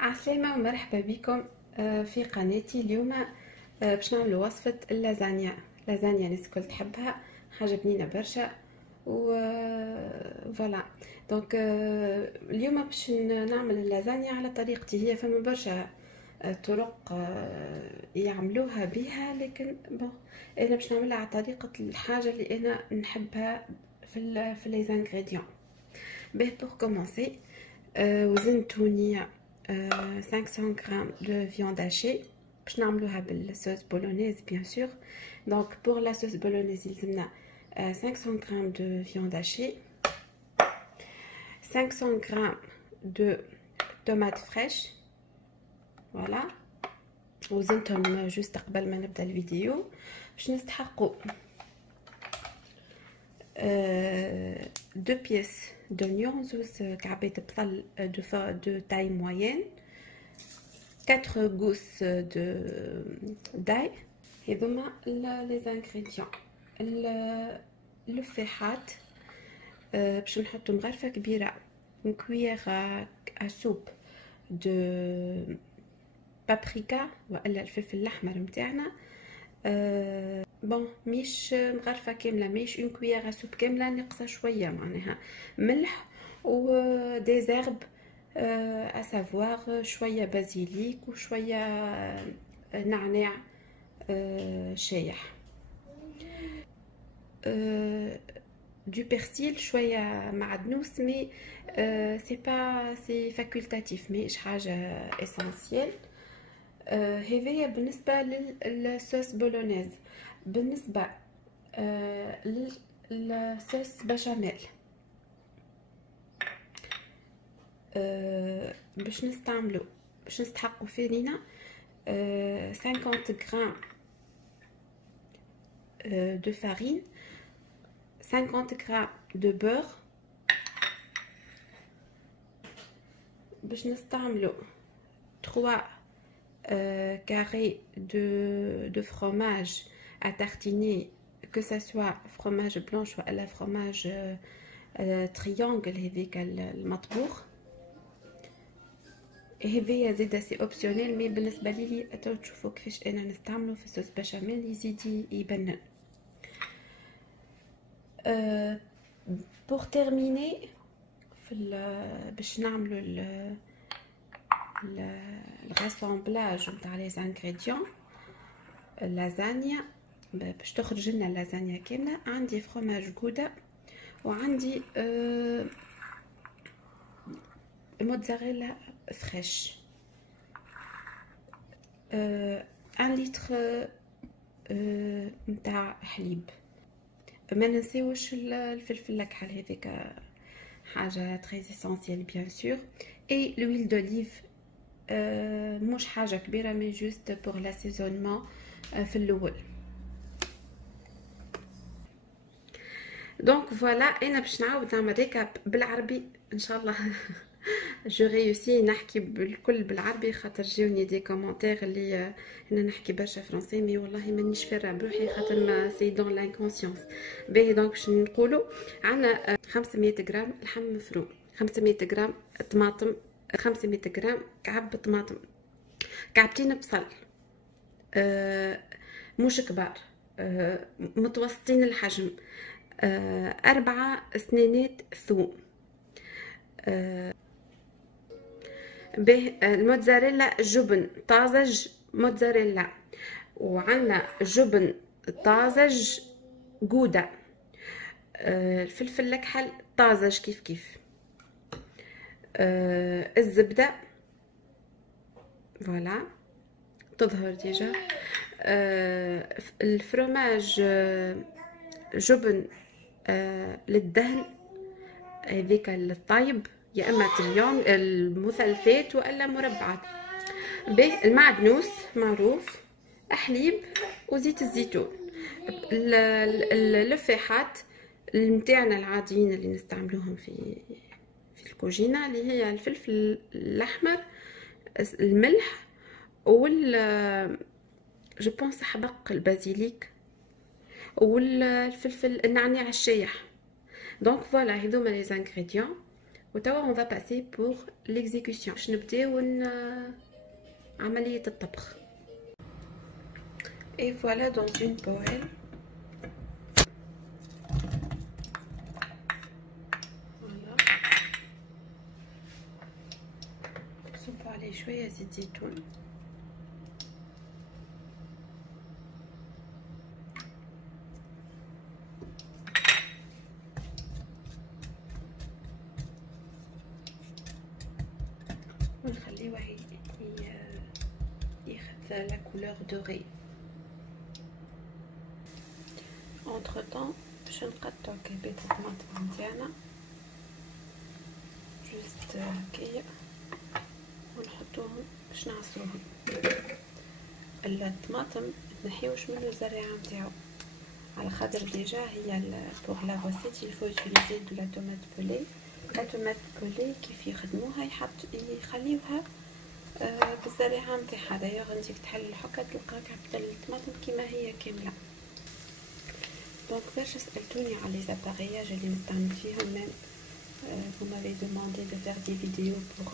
عسلامة ومرحبا بكم في قناتي اليوم. باش نعملوا وصفة اللازانيا. لازانيا الناس الكل تحبها، حاجة بنينة برشا و فوالا. دونك اليوم باش نعمل اللازانيا على طريقتي. هي فما برشا طرق يعملوها بها، لكن بون انا باش نعملها على طريقة الحاجة اللي انا نحبها في لي انغريديون. به بور كومونسي وزن تونية 500 غرام de viande hachée باش نعملوها بالصوص بولونيز بيان سور. دونك بور لا صوص بولونيز يلزمنا 500 غرام de viande hachée، 500 غرام de tomates fraîches. فوالا، وزنتهم جوست قبل ما نبدا الفيديو. باش نستحقوا 2 pièces d'oignon، زوز كعبات بصل de taille moyenne، 4 gousses d'ail. هذوما لي زانغريديون. اللفاحات باش نحطو مغرفه كبيره، كويير ا سوب دو بابريكا والا الفلفل الاحمر نتاعنا. بون مش مغرفه كامله، مش اون كويير سوب كامله، نقصه شويه معناها ملح و دي زرب اسافوار، شويه بازيليك وشويه نعناع شايح، du persil شويه معدنوس، مي سي با سي فاكولتاتيف، مش حاجه اسينسيال. هذايا بالنسبه للصوص بولونيز. بالنسبه للصوص بشاميل باش نستحقوا فينا 50 غرام de farine، 50 غرام de beurre. باش نستعملوا 3 carrés de fromage à tartiner، que ça soit fromage blanche ou la fromage triangle هذيك المطبوخ. هذيا زيدا سي اوبسيونيل، مي بالنسبه لي تشوفوا كيفاش انا نستعملو في الصوص بشاميل يزيد يبنن. بور تيرميني باش نعملو الراسامبلاج نتاع لي انغريديون اللازانيا. باش تخرج لنا اللازانيا كامله. عندي فروماج غودا، وعندي موتزاريلا فريش، 1 لتر نتاع حليب. ما ننساوش الفلفل الاكحل، هذيك حاجه تري اسينسيال بيان سور. اي لويل دوليف، مش حاجه كبيره، مي جوست بور لاسيزونمون في الاول. دونك فوالا، انا باش نعاود نعمل ريكاب بالعربي ان شاء الله. جو ريوسي نحكي بالكل بالعربي، خاطر جاوني دي كومونتير اللي انا نحكي برشا فرنسي، مي والله مانيش فارة بروحي، خاطر ما سي دون لانكونسيونس. باهي، دونك باش نقولوا عندنا 500 غرام لحم مفروم، 500 غرام طماطم، 500 غرام كعب طماطم، كعبتين بصل مش كبار، متوسطين الحجم، 4 سنينات ثوم. به الموتزاريلا جبن طازج موتزاريلا، وعندنا جبن طازج جودا، الفلفل الاكحل طازج كيف كيف، الزبده فوالا تظهر ديجا، الفرماج جبن للدهن هذيك الطايب، يا اما تريون المثلثات والا مربعات. به المعدنوس معروف، حليب وزيت الزيتون. اللفاحات نتاعنا العاديين اللي نستعملوهم في الكوجينه، اللي هي الفلفل الاحمر، الملح، جو بونس حبق البازيليك، والفلفل النعناع الشايح. دونك فوالا، هذوما لي زانغريديون. وتوا on va passer pour l'exécution باش نبداو عملية الطبخ. Et voilà dans une poêle. Voilà. نصب عليه شوية زيت زيتون. ونخليوه ياخذ لا كولور دوري. entre temps باش نقطعو كبيت الطماطم نتاعنا جوست هكايا ونحطوهم باش نعصروهم. الطماطم تنحيوش منو الزريعه نتاعو على خاطر ديجا هي بوغ لا غوسيت il faut utiliser de la tomate pelée. لا تومات بولي كيف يخدموها يخليوها بالزريعه نتاعها. دايوغ انت تحل الحكه تلقاك عبد الطماطم كيما هي كامله. دونك باش سالتوني على لي زابارياج اللي نستعمل فيهم ميم vous m'avez demandé de faire des vidéos pour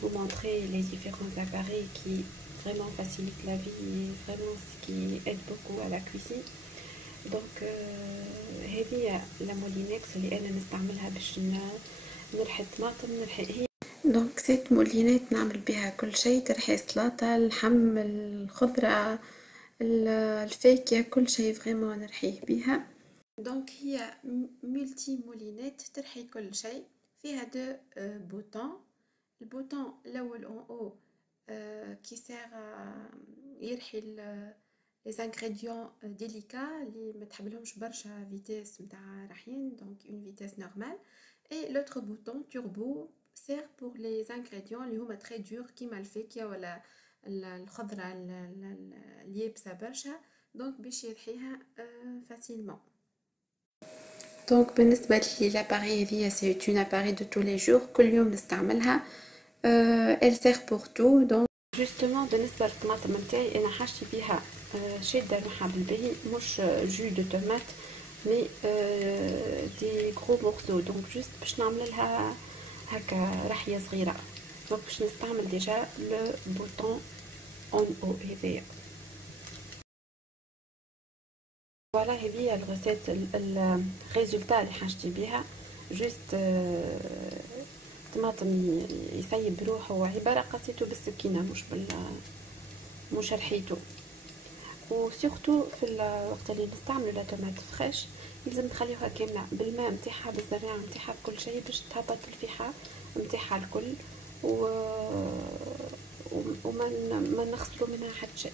vous montrer les différents appareils qui vraiment facilitent la vie et vraiment ce qui aide beaucoup à la cuisine. دونك هذه لا مولينكس اللي انا نستعملها باش نرحي الطماطم نرحي هي. دونك سيت مولينات نعمل بها كل شيء، ترحي السلطه، اللحم، الخضره، الفاكهه، كل شيء فريمون نرحيه بها. دونك هي ملتي مولينات ترحي كل شيء. فيها دو بوطون. البوطون الاول اون او كي سير يرحي les ingrédients délicats اللي ما تحبلهمش برشا فيتاس نتاع رحين، دونك une vitesse normale. et l'autre bouton turbo sert pour les ingrédients اللي هما très durs كيما الفاكهه ولا الخضره اليابسه برشا، دونك باش يرحيها facilement. دونك بالنسبه لي لاباري هذيا سي une appareil de tous les jours كل يوم نستعملها. elle sert pour tout. donc justement بالنسبه للطماطم نتاعي انا حاجتي بها شاده نوعها بالباهي، مش جو دو طماط مي دي غرو مورسو، دونك جوست باش نعمل لها هكا رحيه صغيره. دونك باش نستعمل ديجا لو بوطون اون او هذايا. فوالا هذه الغسيت الريزولتا اللي حاجتي بها. جوست طماطم يسيب بروحه، عباره قصيته بالسكينه مش رحيته. وسورتو في الوقت اللي نستعملوا لا طماط فريش لازم نخليوها كامله بالماء نتاعها بالزريعه نتاعها بكل شيء باش تهبط الفيحاء نتاعها الكل وما نغسلوا منها حتى شيء.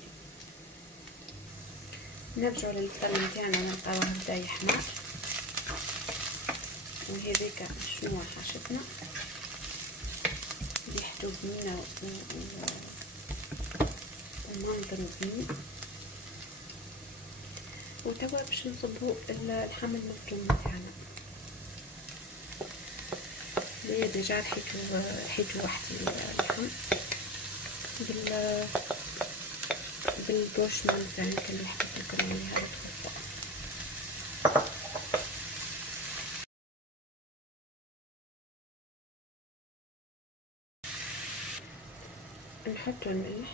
نرجعوا للبصل نتاعنا نلقاوه بدا يحمر، وهذيك شنو حاجتنا ريحته بنينه ومنظر بنين. وتوا باش نصبو اللحم المفروم نتاعنا اللي ديجا رحيتو وحدي اللحم بالبوش مانزان اللي حطيت لكم عليها الخلطة. نحطو الملح،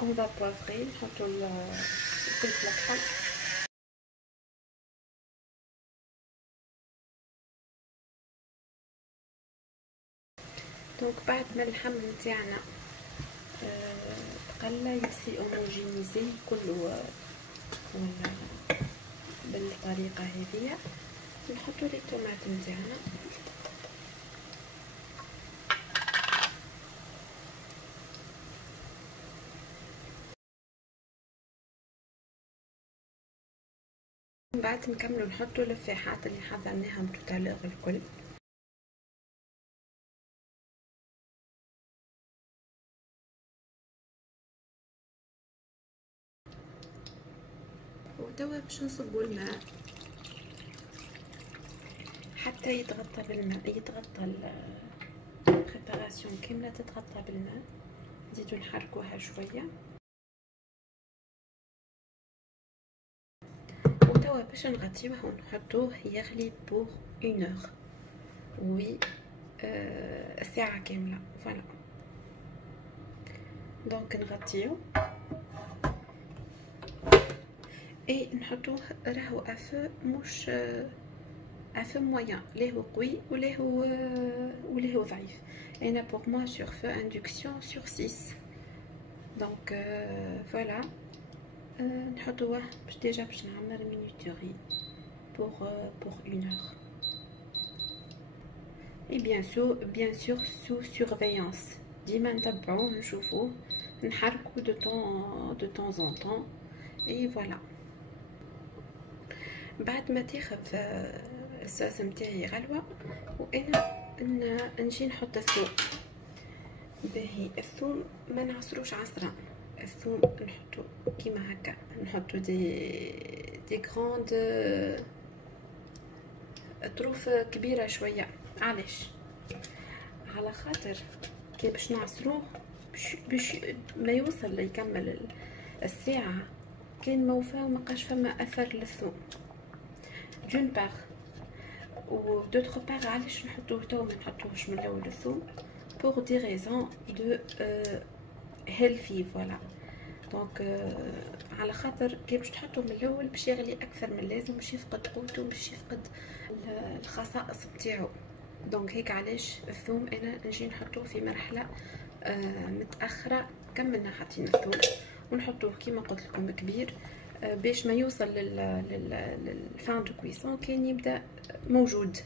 on va poivrer، نحطو الفلفل الحار. دونك بعد ما اللحم نتاعنا تقلى يصير هوموجينيزي كله بالطريقه هذه، نحطو لي الطماط نتاعنا بعد نكملو نحطو الفاحات اللي حضرناهم توتالوغ الكل. وتوا باش نصبو الماء حتى يتغطى بالماء، يتغطى البريباراسيون كامله تتغطى بالماء. نزيدو نحركوها شويه باش نغطيوه ونحطوه يغلي بور 1 heure. وي ساعة كاملة. فوالا دونك نغطيو اي نحطوه راهو افو مش افو مويان، لا هو قوي ولا هو ضعيف. انا بور موا سور فو اندكسيون سور 6. دونك فوالا نحطوه باش ديجا باش نعمر مينوتوري بور 1 heure. اي بيان سور سو سورفيونس، ديما نتبعوه نشوفوه نحركو دو طون ان طون. اي فوالا بعد ما تاخذ الصوص نتاعي غلوه وانا نجي نحط الثوم. باهي الثوم ما نعصروش عصرا، الثوم نحطو كيما هكا، نحطو دي غروند طروف كبيره شويه. علاش؟ على خاطر كي باش نعصروه باش ما يوصل يكمل الساعه كان موفى ومبقاش فما اثر للثوم دون باغ، و دوطخ باغ علاش نحطوه تو ما نحطوهش من الاول الثوم بور دي ريزون دو هيلثي. فوالا دونك على خاطر كي باش تحطوه من الاول باش يغلي اكثر من اللازم، باش يفقد قوته، باش يفقد الخصائص نتاعو. دونك هيك علاش الثوم انا نجي نحطوه في مرحله متاخره. كملنا حاطين الثوم ونحطوه كيما قلت لكم كبير باش ما يوصل للفان دو كويسون كان يبدا موجود.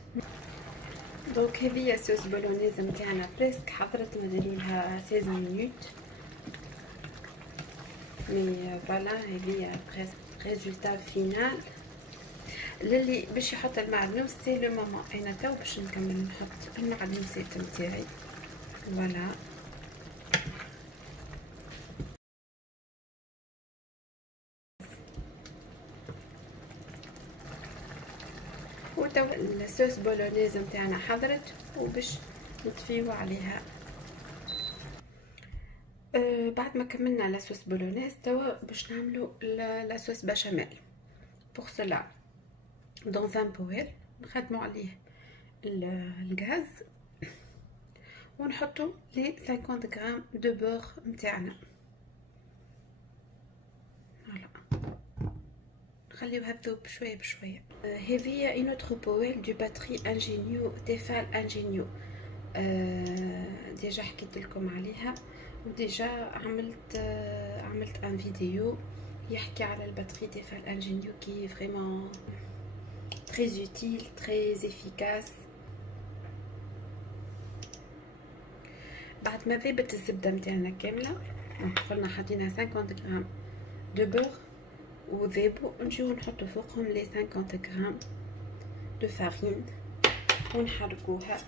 دونك هذه صوص بولونيز نتاعنا بريسك حضرت، مازالولها 16 مينوت مي فوالا هذه بريسك ريزولتا فينال. للي باش يحط المعدنوس سي لو مومون. انا تو باش نكمل نحط المعدنوسات نتاعي. فوالا وتو الصوص بولونيز نتاعنا حضرت وباش نطفيو عليها. بعد ما كملنا لاصوص بولونيز توا باش نعملو لاصوص بشاميل. بوغ سلا دون ان بويل نخدمو عليه الغاز ونحطو لي 50 غرام دو بور نتاعنا. فوالا نخليوها تذوب شويه بشويه. هذه اون اوتر بويل دو باتري انجينيو تيفال انجينيو. ديجا حكيت لكم عليها وديجا عملت ان فيديو يحكي على الباتري تيفال انجينيو كي فريمون très utile très efficace. بعد ما ذابت الزبده نتاعنا كامله قلنا حطينا 50 غرام دو بور وذابوا، نجيو نحطو فوقهم لي 50 غرام دو فارين ونحركوها.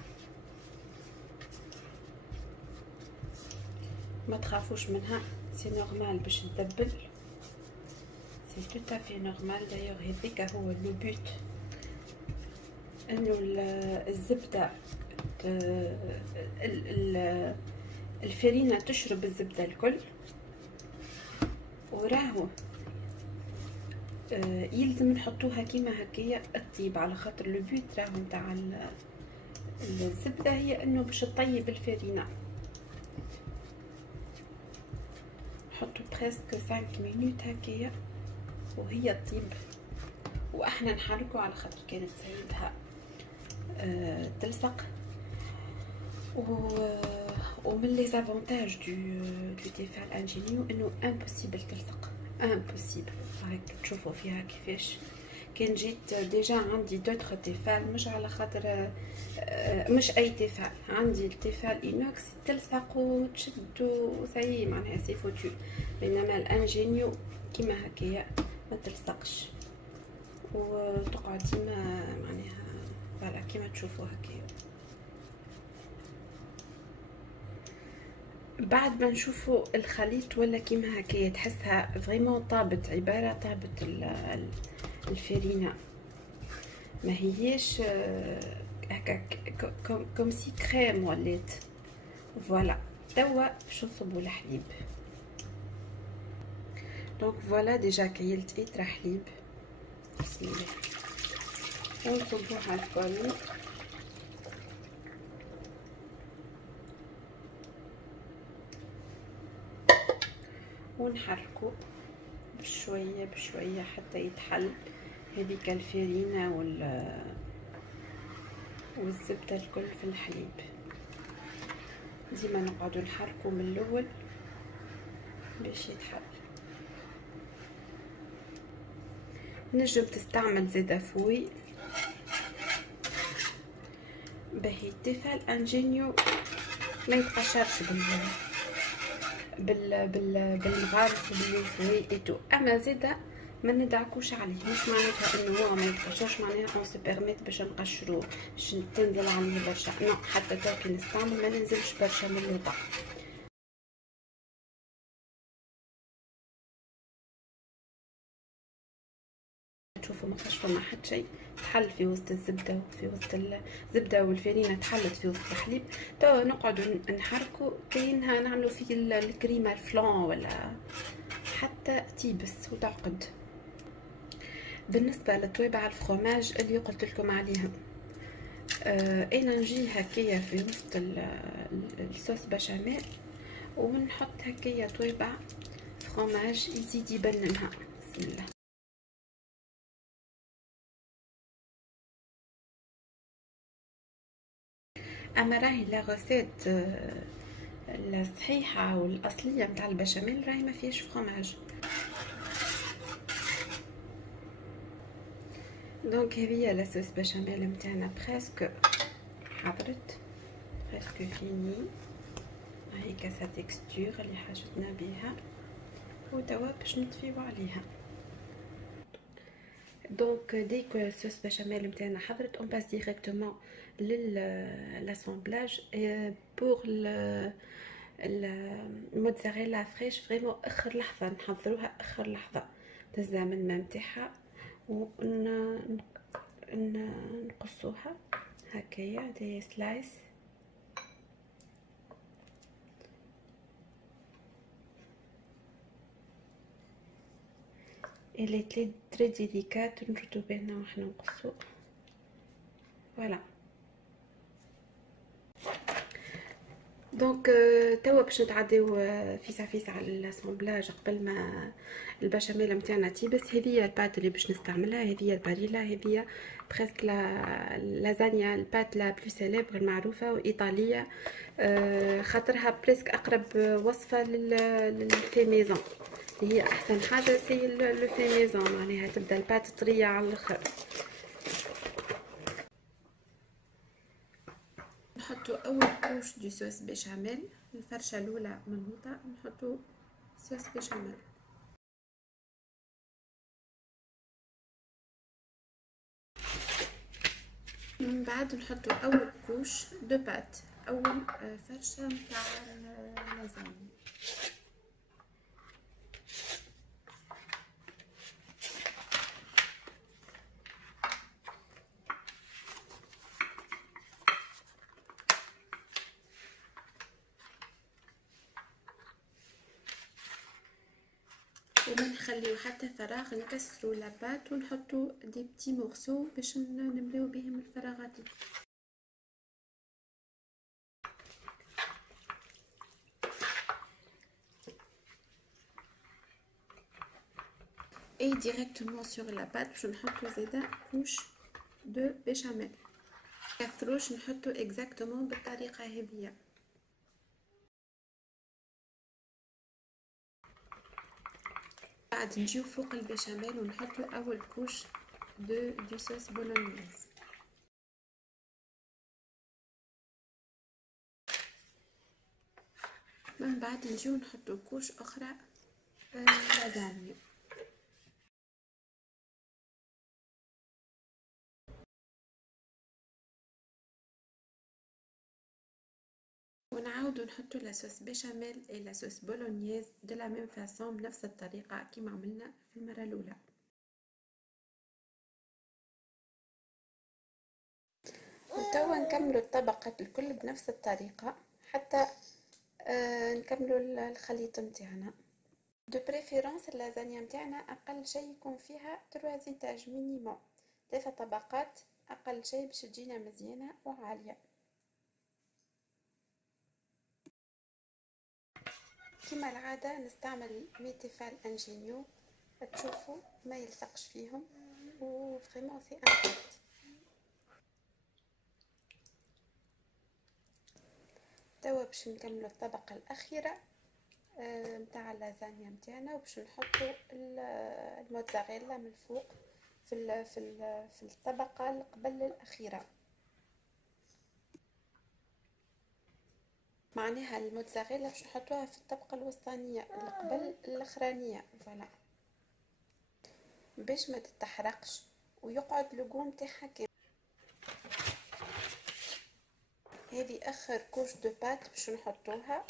ما تخافوش منها، سي نورمال باش تدبل، سي تو في نورمال. دايوغ هذيك هو لو بوت انه الزبده الفرينه تشرب الزبده الكل، وراهو يلزم نحطوها كيما هكايا الطيب، على خاطر لو بوت راهو نتاع الزبده هي انه باش تطيب الفرينه. نحطو بريسك 5 مينوت هكايا وهي تطيب، واحنا نحركو على خاطر كانت سايبها تلصق. ومن لي زافونتاج دو تيفال انجينيو انه امبوسيبل تلصق، امبوسيبل. هاك تشوفوا فيها كيفاش كان جيت ديجا عندي دوتر تيفال، مش على خاطر مش اي تيفال، عندي التيفال اينوكس تلصق وتشد وسي معناها سي فوتو، بينما الانجينيو كيما هكايا ما تلصقش وتقعد ديما معناها فوالا كيما تشوفوا هكايا. بعد ما نشوفوا الخليط ولا كيما هكايا تحسها فريمون طابت، عباره طابت الفرينه، ما هيش هكا كوم سي كريم ولات. فوالا توا باش نصبوا الحليب. دونك فوالا ديجا كيلت ايترا حليب بسم الله. ونصبوها الكل ونحركو بشويه بشويه حتى يتحل هذيك الفرينه والزبده الكل في الحليب. ديما نقعدو نحركو من الاول باش يتحل. نجم تستعمل زيت فوي باهي يتفل انجينيو ما يتقشرش بالمغارف وبالفوي ايتو. اما زيدا ما ندعكوش عليه، مش معناتها انه هو ما يتقشرش معناها اون سو بيرميت باش نقشروه باش تنزل عليه برشا، نو حتى تو كي نستعمل ما ننزلش برشا من اللوطه. تشوفوا ما خش فما حتى شيء، تحل في وسط الزبده وفي وسط الزبده والفرينه تحلت في وسط الحليب. تو نقعدوا نحركوا كاينها نعملوا فيه الكريمه الفلان ولا حتى تيبس وتعقد. بالنسبه للتوابع الفرomاج اللي قلت لكم عليهم، انا نجي هكايا في وسط الصوص بشاميل ونحط هكايا توابع فرomاج يزيد يبننها. بسم الله. اما راهي لا غوسيت الصحيحه والاصليه نتاع البشاميل راهي ما فيهاش فرomاج. دونك هذه لا صوص بشاميل نتاعنا بريسك حضرت، بريسك فيني. هاي كاسا تكستور اللي حاجتنا بها وتوا باش نطفيو عليها. دونك ديك صوص بشاميل نتاعنا حضرت، اون باس ديريكتومون للاسامبلاج بور الموتزاريلا فريش. فريمون اخر لحظه نحضروها، اخر لحظه تهزها من الماء نتاعها ونقصوها هكايا دي سلايس. اللي تري ديليكات نردو بالنا وحنا نقصو. فوالا. دونك توا باش نتعداو فيسا فيسا على الاسامبلاج قبل ما البشاميل نتاعنا تيبس. هذه البات اللي باش نستعملها، هذه الباريلا، هذه بريسك لازانيا البات لا بلو سيليبر المعروفه وايطاليه، خاطرها بريسك اقرب وصفه للفي ميزون، اللي هي احسن حاجه سي لو في ميزون، معناها تبدا البات طريه على الاخر. نحطو اول كوش دو صوص بيشاميل، الفرشه الاولى منهوطه نحطو صوص بيشاميل. من بعد نحطو اول كوش دو بات، اول فرشه نتاع اللازانيا. وما نخليو حتى فراغ، نكسروا لابات ونحطوا دي بتي مورسو باش نمليو بهم الفراغات. اي ديريكتومون سور لابات باش نحطوا زيدا كوش دو بيشاميل. كثروش نحطوا اكزاكتومون بالطريقه هذه. بعد نجيو فوق البيشاميل ونحطو اول كوش دو صوص بولونيز. من بعد نجيو نحطو كوش اخرى لازانيا. ونعاودو نحطو لاصوص بيشاميل اي لاصوص بولونيز دو لا ميم فاصون بنفس الطريقه كيما عملنا في المره الاولى. وتوا نكملوا الطبقات الكل بنفس الطريقه حتى نكملوا الخليط نتاعنا. دو بريفيرونس اللازانيا متاعنا اقل شيء يكون فيها 3 زيتاج مينيموم، 3 طبقات اقل شيء باش تجينا مزيانه وعاليه. كما العاده نستعمل ميتيفال انجينيو، تشوفوا ما يلصقش فيهم وفريمون سي امباكت. توا باش نكملوا الطبقه الاخيره متاع اللازانيا متاعنا، وباش نحطوا الموتزاريلا من الفوق في الطبقه اللي قبل الاخيره، معناها الموتزاريلا باش نحطوها في الطبقه الوسطانيه اللي قبل الاخرانيه فوالا، باش ما تتحرقش ويقعد لقوم تاعها كامل. هذه اخر كوش دو بات باش نحطوها.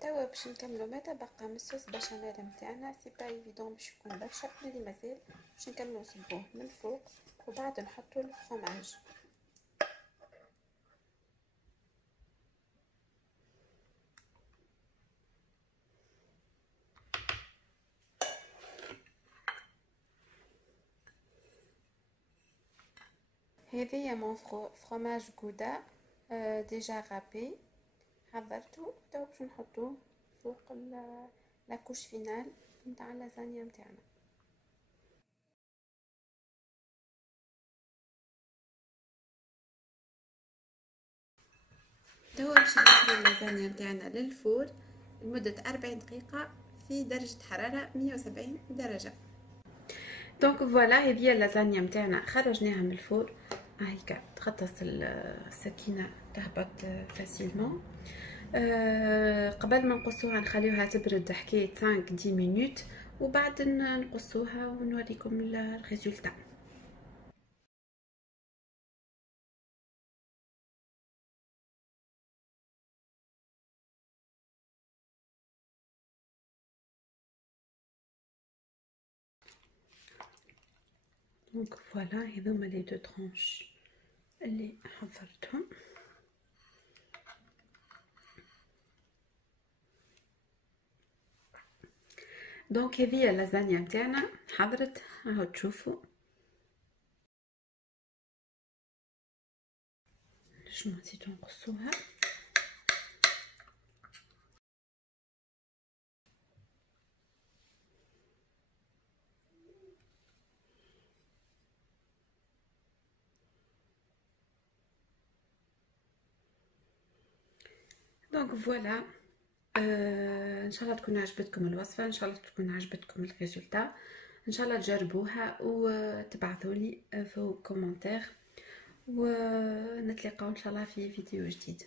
توا باش نكملو ما تبقى من الصوص بشاميل متاعنا، سي با ايفيدون باش يكون برشا، اللي مازال باش نكملو نصبوه من الفوق وبعد نحطو الفرomاج. هذه مون فرomاج غودا ديجا غابي، حضرته توا باش نحطوه فوق لا كوش فينال نتاع اللازانيا متاعنا. توا باش ندخلو اللازانيا متاعنا للفور لمدة 40 دقيقة في درجة حرارة 170 درجة. دونك فوالا هذه اللازانيا متاعنا خرجناها من الفور، هيك تغطس السكينة تهبط فاسيلمون. قبل ما نقصوها نخليوها تبرد حكاية 5-10 مينوت وبعد نقصوها ونوريكم الريزولتا. دونك فوالا هذوما لي دو ترونش اللي حضرتهم. دونك هذه اللازانيا متاعنا حضرت، اهو تشوفوا نجمو نزيدو نقصوها. دونك فوالا ان شاء الله تكون عجبتكم الوصفه، ان شاء الله تكون عجبتكم الريزولتا، ان شاء الله تجربوها وتبعثوا لي في كومنتير، ونتلاقاو ان شاء الله في فيديو جديد.